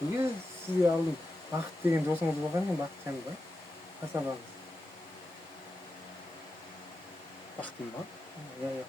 неге сізге алдым бақыт деген досыңыз болған екен, Бақытжан ба? Қасабаңыз. Бақытым ба? Иә.